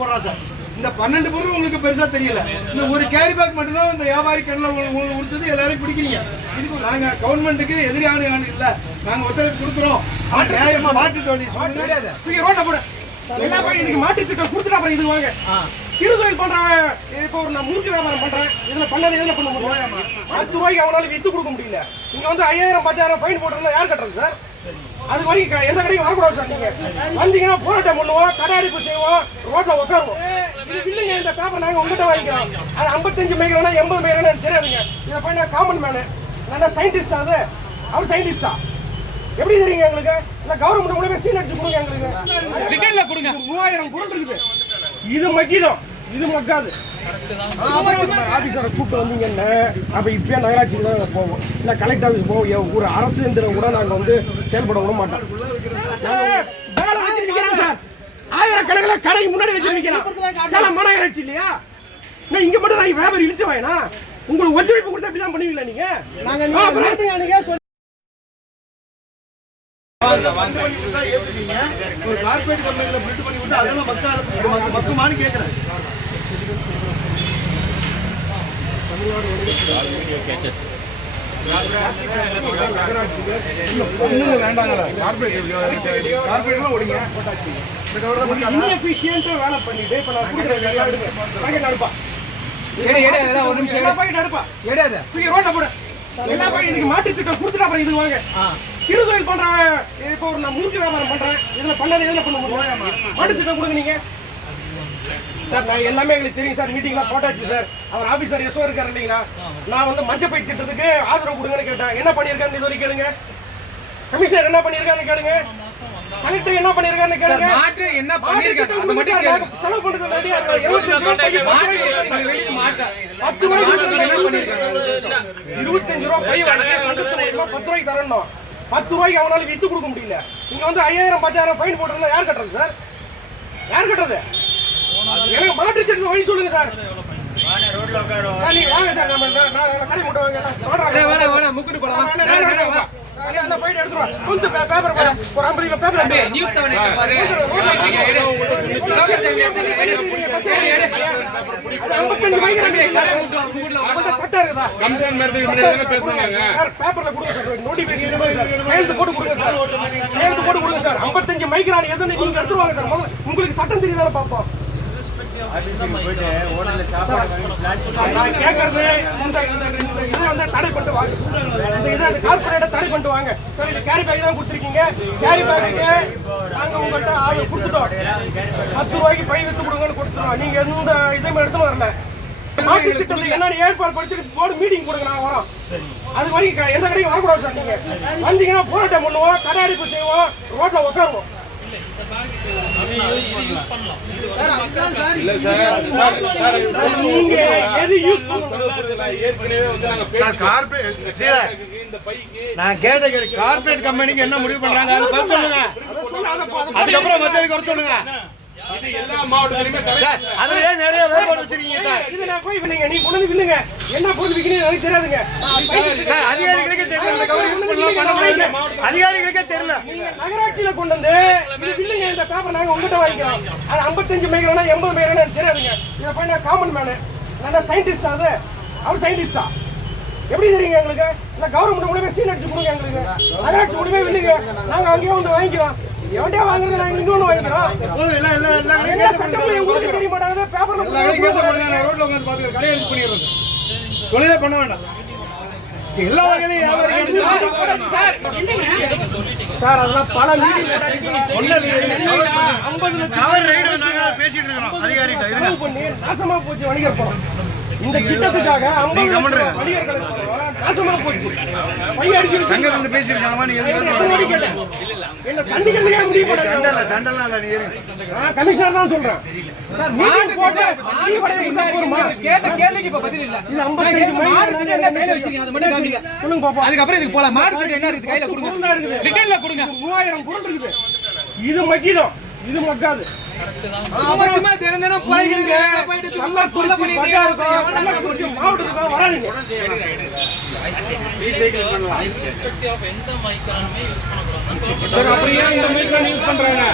போடுறான் சார். இந்த பன்னெண்டு பொருள் உங்களுக்கு பெருசா தெரியல. இந்த ஒரு கேரி பேக் மட்டும்தான் இந்த வியாபாரி உங்களுக்கு கொடுத்தது எல்லாரையும் பிடிக்கிறீங்க. இதுக்கு நாங்க கவர்மெண்ட்டுக்கு எதிரான ஆள் இல்ல. நாங்க ஒத்துழைப்பு கொடுக்குறோம். நியாயமா மாட்டு தோழி தூக்கி ரோட்ல போடு. எல்லா பையன் இதுக்கு மாட்டு திட்டம் கொடுத்துட்டு அப்புறம் இது வாங்க. சிறு தொழில் பண்றவன் இப்போ ஒரு நான் முறுக்கு வியாபாரம் பண்றேன். இதுல பண்ணது இதுல பண்ண முடியும்? பத்து ரூபாய்க்கு அவனால வித்து கொடுக்க முடியல. இங்க வந்து ஐயாயிரம் பத்தாயிரம் ஃபைன் போட்டுருந்தா யார் கட்டுறது சார். அது க- எந்த கடையும் வரக்கூடாது சார் நீங்க. வந்தீங்கன்னா போராட்டம் பண்ணுவோம் கடை அடிப்பு செய்வோம் ரோட்ல உட்காருவோம் இது இல்லைங்க இந்த பேப்பர் நாங்க உங்ககிட்ட வாங்கிக்கிறோம். அது ஐம்பத்தஞ்சு மைக்கிறோம்னா எண்பது எனக்கு தெரியாதுங்க. இதை பண்ண காமன் மேனு நான் சயின்டிஸ்டா அது? அவர் சயின்டிஸ்டா எப்படி தெரியுங்க எங்களுக்கு? இல்ல கவர்மெண்ட் மூலமே சீல் அடிச்சு கொடுங்க எங்களுக்கு. மூவாயிரம் பொருள் இருக்குது. இது மக்கிடும் இது மக்காது. ஆபீசரை கூப்பிட்டு வந்தீங்கன்னா அப்ப இப்பயே நகராட்சிக்கு தான் நாங்க போவோம். இல்ல கலெக்டர் ஆஃபீஸ் போவோம். ஒரு அரசு எந்திரம் கூட நாங்க வந்து செயல்பட விட மாட்டோம். நாங்க வேலை வச்சு நிக்கிறோம் சார். ஆயிரக்கணக்கில் கடைக்கு முன்னாடி வச்சு நிக்கிறோம் சில மாநகராட்சி இல்லையா? நான் இங்க மட்டும் நான் வியாபாரி இழிச்சு உங்களுக்கு ஒத்துழைப்பு கொடுத்தா இப்படி தான் பண்ணுவீங்களா நீங்க? நாங்க ஒரு கார்பரேட் கம்பெனில பில்ட் பண்ணி விட்டு அதெல்லாம் மக்கள் மக்குமான்னு கேட்கிறேன் ஒண்ணுங்க வேண்டாங்களா கார்பரேட் கார்பரேட்லாம் வேலை பண்ணிட்டு இப்போ நான் கொடுக்குறேன் எல்லாம் எடு எடு ஒரு நிமிஷம் எடு. பாக்கெட் அடுப்பா எடு அதை தூக்கி ரோட்ல போடு எல்லா பாக்கெட் இதுக்கு மாட்டு திட்டம் கொடுத்துட்டு அப்புறம் இது வாங்க சிறு தொழில் பண்றவன் இப்போ ஒரு நான் முறுக்கு வியாபாரம் பண்றேன் இதுல பண்ணது இதுல பண்ண முடியும் மாட்டு திட்டம் கொடுங்க நீங்க சார் நான் எல்லாமே எங்களுக்கு தெரியும் சார். மீட்டிங்லாம் போட்டாச்சு சார். அவர் ஆபீசர் எஸ்ஓ இருக்காரு இல்லைங்களா? நான் வந்து மஞ்சப்பை திட்டத்துக்கு ஆதரவு கொடுங்கன்னு கேட்டேன். என்ன பண்ணியிருக்காருன்னு இது வரைக்கும் கேளுங்க. கமிஷனர் என்ன பண்ணியிருக்காருன்னு கேளுங்க. கலெக்டர் என்ன பண்ணியிருக்காருன்னு கேளுங்க. என்ன பண்ணிருக்காங்க அதை மட்டும் மாட்டு கேளுங்க. செலவு ரூபாய் ரூபாய்க்கு எங்களுக்கு வெளியில மாற்று. பத்து ரூபாய்க்கு மாற்று என்ன பண்ணிருக்காங்க இருபத்தஞ்சு ரூபாய் பை வாங்கி சங்கத்து மூலியமா பத்து ரூபாய்க்கு தரணும். பத்து ரூபாய்க்கு அவனால வித்து கொடுக்க முடியல. இங்க வந்து ஐயாயிரம் பத்தாயிரம் ஃபைன் போட்டுருந்தா யார் கட்டுறது சார்? யார் கட்டுறது? எனக்கு மாற்று திட்டத்துக்கு வழி சொல்லுங்க சார் நான் நான் நான் முக்கிட்டு போலாம் நான் நான் நான் நான். நான் எடுத்துட்டு வா. கொஞ்சம் பேப்பர் போடு. ஒரு ஐம்பது கிலோ பேப்பர் எடு. நியூஸ் செவன் பாரு ஐம்பத்தஞ்சு அவங்கள்ட்ட சட்டம்? சார், பேப்பர்ல கொடுங்க சார். கையெழுத்து போட்டு கொடுங்க சார். கையெழுத்து போட்டு கொடுங்க சார். 55 மைக்ரான் எதுன்னு நீங்க எடுத்துருவாங்க சார். உங்களுக்கு சட்டம் தெரியுதான்னு பார்ப்போம். நான் கேட்கறது இந்த- இந்த- இதை வந்து தடை பண்ணிட்டு வாங்க. இந்த இதை அந்த corporate-அ தடை பண்ணிட்டு வாங்க. சார், இது carry bag தான் கொடுத்துருக்கீங்க கேரி பார்ங்க நாங்கள் உங்கள்கிட்ட உங்கள்ட்ட ஆர்டர் கொடுத்துட்டோம். பத்து ரூபாய்க்கு பை வித்து கொடுங்கன்னு கொடுத்துருவோம் நீங்கள் எந்த இதையும் எடுத்துன்னு வரல மாட்டு திட்டத்துக்கு என்னன்னு ஏற்பாடு படுத்திட்டு போர்டு மீட்டிங் கொடுங்க நான் வரோம் அது வரைக்கும் எந்த கடையும் வரக்கூடாது சார் நீங்க வந்தீங்கன்னா போராட்டம் பண்ணுவோம் கடை அடிப்பு செய்வோம் ரோட்ல உட்காருவோம் நான் கேட்ட கேள்வி கார்பரேட் கம்பெனிக்கு என்ன முடிவு பண்றாங்க? அதை பதில் சொல்லுங்க. அதுக்கப்புறம் மத்ததுக்கு வர சொல்லுங்க. சார், அதுல ஏன் நிறைய வேறுபாடு வச்சிருக்கீங்க சார்? நீங்க கொண்டு வில்லுங்க என்ன பொருள் விற்கிறீங்க எனக்கு தெரியாதுங்க. அதிகாரிகளுக்கே தெரியல இந்த கவர் யூஸ் பண்ணலாம் பண்ணக்கூடாதுன்னு. அதிகாரிகளுக்கே தெரியல. நகராட்சியில கொண்டு வந்து இது இல்லைங்க இந்த பேப்பர் நாங்க உங்ககிட்ட வாங்கிக்கிறோம். அது 55 மைக்ரோனா எண்பது மைக்ரோனா எனக்கு தெரியாதுங்க. இதை போய் நான் காமன் மேனு நான் சயின்டிஸ்டா அது? அவர் சயின்டிஸ்டா எப்படி தெரியுங்க எங்களுக்கு? இல்ல கவர்மெண்ட் மூலமே சீல் அடிச்சு கொடுங்க எங்களுக்கு. நகராட்சி மூலமே இல்லைங்க. நாங்க அங்கேயே வந்து வாங்கிக்கிறோம். எவன்டே வாங்குறது நாங்க இன்னொன்னு வாங்கிக்கிறோம். பண்ணுங்க உங்களுக்கு தெரிய மாட்டாங்க. பேப்பர்ல ரோட்ல உட்காந்து பாத்துக்கிறேன் கடையை தொழிலே பண்ண வேண்டாம். எல்லா எடுத்து சார் அதெல்லாம் பல ஐம்பது லட்சம் கவர் ரைடு நாங்க பேசிட்டு இருக்கிறோம் பண்ணி நாசமா போச்சு வணிகர் பணம் இந்த திட்டத்துக்காக ஐம்பது நீங்க கம்முனு லட்சம் வணிகர்களுக்கு பணம் நாசமா போச்சு. பைய அடிச்சு இருந்து பேசியிருக்காங்கம்மா நீங்க? என்ன சண்டிகள்லயே முடிவு பண்ணாங்க சண்டல சண்டலாம் இல்ல நான் கமிஷனர் தான் சொல்றேன். சார் மீட்டிங் போட்டு முடிவு பண்ண என்ன போருமா கேட்ட கேள்விக்கு இப்ப பதில் இல்ல. இது நான் 55 கேட்ட மைல் மாடு கிட்ட என்ன கையில வச்சிருக்கீங்க அதை மட்டும் காமிங்க. சொல்லுங்க பாப்போம் அதுக்கப்புறம் இதுக்கு போலாம். மாடு கிட்ட என்ன இருக்குது கையில கொடுங்க. தான் இருக்குது ரிட்டர்ன்ல கொடுங்க. மூவாயிரம் பொருள் இருக்குது. இது மக்கிடும் இது மக்காது. அப்புறம் தினம் தினம் கள்ளக்குறிச்சி பஜாருக்கும் கள்ளக்குறிச்சி மாவட்டத்துக்கும் சார் அப்புறம் ஏன் இந்த மைக்ரான் யூஸ் பண்றாங்க?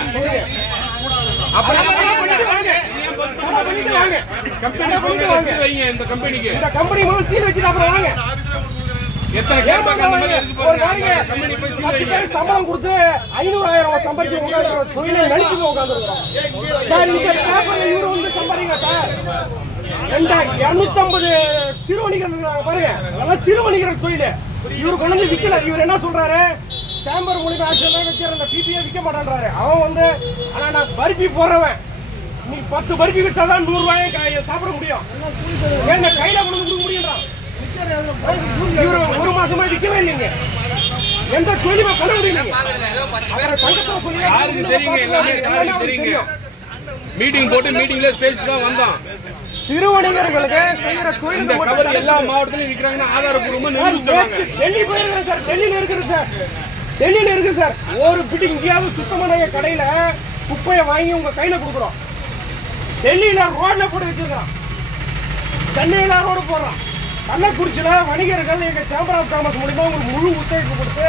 இந்த கம்பெனிக்கு இந்த கம்பெனி சீல் வச்சுட்டு அப்புறம் வாங்க. சம்பளம் கொடுத்து ஐநூறாயிரம் சம்பாதிச்சு உட்காந்து நடிச்சு உட்காந்துருக்கோம் சார் இந்த பேப்பர்ல இவரு வந்து சம்பாதிங்க சார். ரெண்டா இருநூத்தம்பது சிறு வணிகர் இருக்காங்க பாருங்க. அதெல்லாம் சிறு வணிகர் தொழில். இவரு கொண்டு வந்து விக்கல. இவர் என்ன சொல்றாரு? சேம்பர் ஆக்சிடென்ட் வைக்கிற அந்த பிபிஏ விற்க மாட்டேன்றாரு. அவன் வந்து ஆனா நான் பருப்பி போடுறவன் நீ பத்து பருப்பி வித்தா தான் நூறு ரூபாய் சாப்பிட முடியும். ஏன் கையில கொண்டு கொடுக்க முடியுன்றான் இவரு ஒரு மாசமா விற்கவே இல்லைங்க. எந்த தொழிலுமே பண்ண முடியலைங்க. அவரை சங்கத்துல சொல்லி யாருக்கு தெரியுங்க எல்லாமே யாருக்கு தெரியுங்க. மீட்டிங் போட்டு மீட்டிங்ல சேல்ஸ் தான் வந்தோம் சிறு வணிகர்களுக்கு செய்யற தொழில் இந்த கவர் எல்லா மாவட்டத்திலும் விற்கிறாங்கன்னா ஆதாரப்பூர்வமா நிரூபிச்சாங்க டெல்லி போயிருக்கேன் சார். டெல்லியில இருக்குது சார். டெல்லியில இருக்கு சார். ஒரு பிடி இங்கேயாவது சுத்தமான கடையில குப்பையை வாங்கி உங்க கையில கொடுக்குறோம். டெல்லியில ரோட்ல போட்டு வச்சிருக்கான் சென்னையில ரோடு போடுறான். கள்ளக்குறிச்சியில் வணிகர்கள் எங்கள் சேம்பர் ஆஃப் காமர்ஸ் மூலிமா உங்களுக்கு முழு ஒத்துழைப்பு கொடுத்து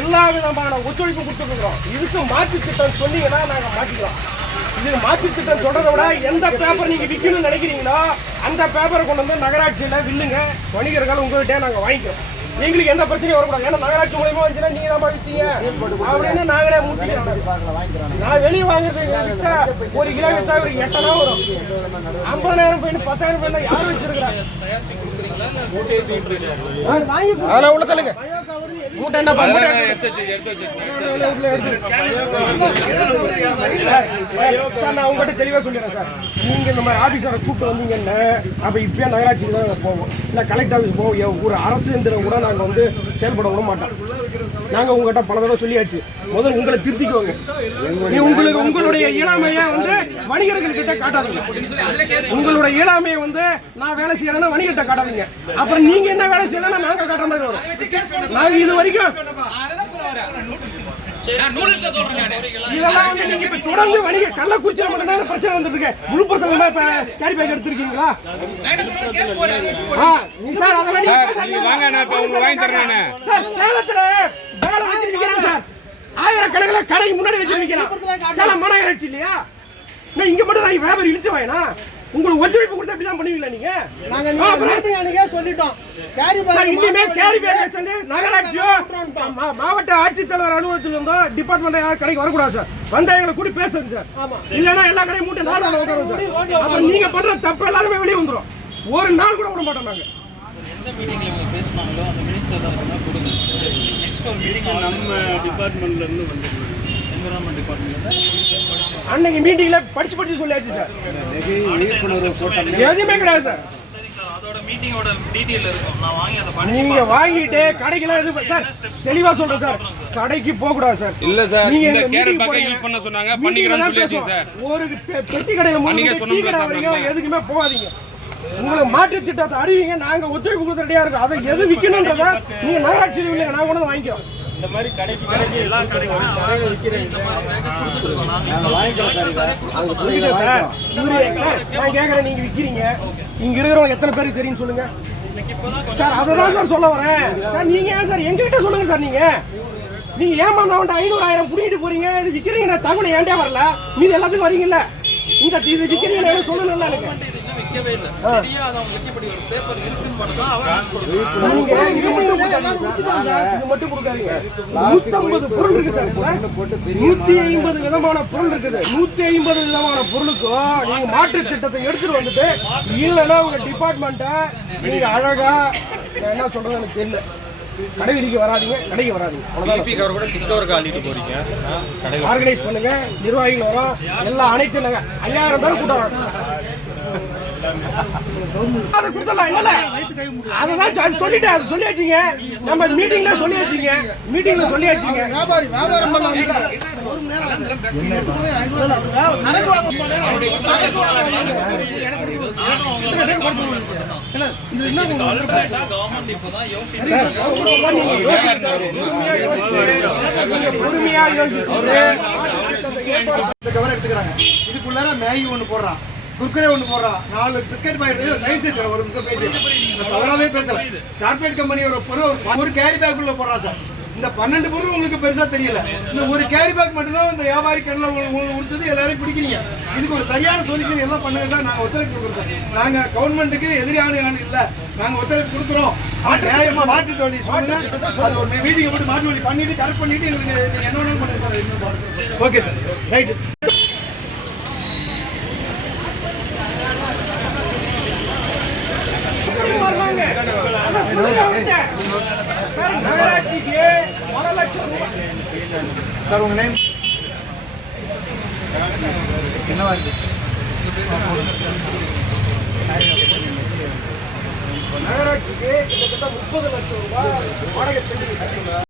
எல்லா விதமான ஒத்துழைப்பு கொடுத்துருக்குறோம். இதுக்கு மாற்று திட்டம் சொன்னீங்கன்னா நாங்கள் மாற்றிக்கலாம். இது மாற்று திட்டம் சொல்கிறத விட எந்த பேப்பர் நீங்கள் விற்கணும்னு நினைக்கிறீங்களோ அந்த பேப்பரை கொண்டு வந்து நகராட்சியில் வில்லுங்க. வணிகர்கள் உங்கள்கிட்ட நாங்கள் வாங்கிக்கிறோம். எங்களுக்கு எந்த பிரச்சனையும் வரக்கூடாது. ஏன்னா நகராட்சி மூலியமா வந்துச்சுன்னா நீங்க தான் வித்தீங்க அப்படின்னு நாங்களே மூட்டிக்கிறோம் நான் வெளியே வாங்குறது ஒரு கிலோ வித்தா ஒரு எட்டனா வரும். ஐம்பதாயிரம் போய் பத்தாயிரம் போய் யாரும் வச்சிருக்கிறாங்க அதெல்லாம் உள்ள தள்ளுங்க. மூட்டை என்ன பண்ண சார் நான் உங்ககிட்ட தெளிவாக சொல்லிடுறேன் சார். நீங்கள் இந்த மாதிரி ஆபீஸரை கூப்பிட்டு வந்தீங்கன்னா அப்போ இப்பயே நகராட்சிக்கு தான் நாங்கள் போவோம். இல்லை கலெக்டர் ஆஃபீஸ் போவோம். ஒரு அரசு எந்திரம் கூட நாங்கள் வந்து செயல்பட விட மாட்டோம். நாங்கள் உங்ககிட்ட பல தடவை சொல்லியாச்சு. முதல் உங்களை திருத்திக்கோங்க. நீ உங்களுக்கு உங்களுடைய இயலாமையை வந்து வணிகர்கள் கிட்ட காட்டாதீங்க. உங்களுடைய இயலாமையை வந்து நான் வேலை செய்யறேன்னா வணிகத்தை காட்டாதீங்க. அப்புறம் நீங்க என்ன வேலை செய்யலாம் நாங்க காட்டுற மாதிரி வரும். நாங்க இது வரைக்கும் இதெல்லாம் வந்து நீங்க இப்ப தொடர்ந்து வணிக கள்ளக்குறிச்சியில மட்டும் தான் பிரச்சனை வந்துட்டு இருக்கு விழுப்புரத்துல இப்ப கேரி பேக் எடுத்திருக்கீங்களா? சார் அதெல்லாம் நீங்க வாங்க, நான் இப்ப உங்களுக்கு வாங்கி தர்றேன் நானு. சார் சேலத்துல வேலை வச்சிருக்கிறேன் சார். ஆயிரக்கணக்கில் கடைக்கு முன்னாடி வச்சு நிக்கிறேன் சேலம் மாநகராட்சி இல்லையா? நான் இங்க மட்டும் தான் வியாபாரி இழிச்சு வாங்கினா உங்களுக்கு ஒத்துழைப்பு கொடுத்தா இப்படி தான் பண்ணுவீங்களா நீங்க? நாங்க சொல்லிட்டோம். கேரி சார் இனிமே கேரி பேக் வந்து நகராட்சியோ மா- மாவட்ட ஆட்சித்தலைவர் அலுவலகத்துல இருந்தோ டிபார்ட்மெண்ட் யாரும் கடைக்கு வரக்கூடாது சார். வந்தா எங்களை கூட்டி பேசுங்க சார். இல்லைன்னா எல்லா கடையும் மூட்டை நாலு நாள் உட்காரும் சார். அப்ப நீங்க பண்ற தப்பு எல்லாருமே வெளியே வந்துரும். ஒரு நாள் கூட விட மாட்டோம் நாங்க. எந்த மீட்டிங்ல பேசினாங்களோ அந்த மினிட்ஸ் தான் கொடுங்க. நெக்ஸ்ட் ஒரு மீட்டிங் நம்ம டிபார்ட்மெண்ட்ல இருந்து டிபார்ட்மெண்ட் அன்னைக்கு மீட்டிங்ல படிச்சு படிச்சு சொல்லியாச்சு சார். எதுவுமே கிடையாது சார். சரி சார் அதோட மீட்டிங்கோட டீடைல் இருக்கும். நான் வாங்கி அதை படிச்சு நீங்க வாங்கிட்டு கடைக்கெல்லாம் எது சார் தெளிவா சொல்றேன் சார். கடைக்கு போக கூடாது சார். இல்ல சார் நீங்க இந்த கேரட் பேக்கை போறீங்க. யூஸ் பண்ண சொன்னாங்க meeting பண்ணிக்கிறேன்னு தான் சொல்லியாச்சு பேசுவோம். சார். ஒரு பெட்டி கடையில பண்ணிக்க முதல்ல டீ சொன்னோம்ல கடை வரைக்கும். எதுக்குமே போகாதீங்க. உங்களுக்கு மாற்று திட்டத்தை அறிவிங்க நாங்க ஒத்துழைப்பு கொடுத்து ரெடியா இருக்கோம். அதை எது விற்கணுன்றத நீங்க நகராட்சியில் இல்லைங்க நான் கொண்டு வந்து வாங்கிக்கிறோம். இந்த மாதிரி கடைக்கு கடைக்கு எல்லா கடைக்கும் இந்த மாதிரி நாங்கள் சொல்லிட்டேன் சார் இவரு சார்? நான் கேட்கறேன் நீங்க விக்கிறீங்க. இங்க இருக்கிறவங்க எத்தனை பேருக்கு தெரியும் சொல்லுங்க. சார் அதை தான் சார் சொல்ல வரேன். சார் நீங்க ஏன் சார்? எங்ககிட்ட சொல்லுங்க சார் நீங்க. நீங்க ஏமாந்தவன்ட்ட ஐநூறு ஆயிரம் புடிங்கிட்டு போறீங்க. இது விக்கிறீங்க நான் தகவல் ஏன்டே வரல. மீது எல்லாத்துக்கும் வரீங்கல்ல. இந்த இது விக்கிறீங்க எனக்கு சொல்லணும்ல எனக்கு. விற்கவே இல்லை. தெரியாதவங்களுக்கு இப்படி ஒரு பேப்பர் இருக்குன்னு மட்டும் தான் இது மட்டும் கொடுக்காதீங்க நூத்தம்பது பொருள் இருக்கு. சார். நூத்தி ஐம்பது விதமான பொருள் இருக்குது. நூத்தி ஐம்பது விதமான பொருளுக்கும் நீங்க மாற்று திட்டத்தை எடுத்துட்டு வந்துட்டு இல்லைன்னா உங்க டிபார்ட்மெண்ட்டை நீங்க அழகா என்ன சொல்றது எனக்கு தெரியல. கடை விதிக்கு வராதீங்க கடைக்கு வராதீங்க. ஆர்கனைஸ் பண்ணுங்க நிர்வாகிகள் வரும். எல்லாம் அனைத்து நகை ஐயாயிரம் பேர் கூட்டம். அதை கொடுத்துடலாம் இல்ல அதான் அது சொல்லிட்டேன் அது நம்ம மீட்டிங்ல சொல்லியாச்சுங்க. மீட்டிங்ல சொல்லியாச்சுங்க. வியாபாரி வியாபாரம் நீங்க பொறுமையா யோசிச்சு. எடுத்துக்கிறாங்க. இதுக்குள்ளார மேகி ஒன்னு போடுறான். குர்குரே ஒன்று போடுறான் நாலு பிஸ்கட் பாக்கெட் தயவு செய்து ஒரு நிமிஷம் பேசி நான் தவறாவே பேசல. கார்பரேட் கம்பெனி ஒரு பொருள் ஒரு- கேரி பேக் உள்ள போடுறான் சார். இந்த பன்னெண்டு பொருள் உங்களுக்கு பெருசா தெரியல. இந்த ஒரு கேரி பேக் மட்டும்தான் இந்த வியாபாரி கண்ணில் உங்களுக்கு கொடுத்தது எல்லாரும் பிடிக்கிறீங்க இதுக்கு ஒரு சரியான சொல்யூஷன் எல்லாம் பண்ணுங்க சார். நாங்க ஒத்துழைப்பு கொடுக்குறோம் நாங்க கவர்மெண்ட்டுக்கு எதிரான ஆள் இல்ல. நாங்க ஒத்துழைப்பு கொடுக்குறோம். நியாயமா மாற்று வழி சொல்லுங்க. அது ஒரு மீட்டிங் போட்டு மாற்று வழி? பண்ணிட்டு கரெக்ட் பண்ணிட்டு எங்களுக்கு என்ன பண்ணுங்க சார். Okay sir. ரைட் வருவாங்க. அதான் சொல்லுங்க அவர்கிட்ட. சார், நகராட்சிக்கு பல லட்சம் ரூபாய். சார் உங்க நேம் நகராட்சிக்கு கிட்டத்தட்ட முப்பது லட்சம் ரூபாய் வாடகை செலுத்தி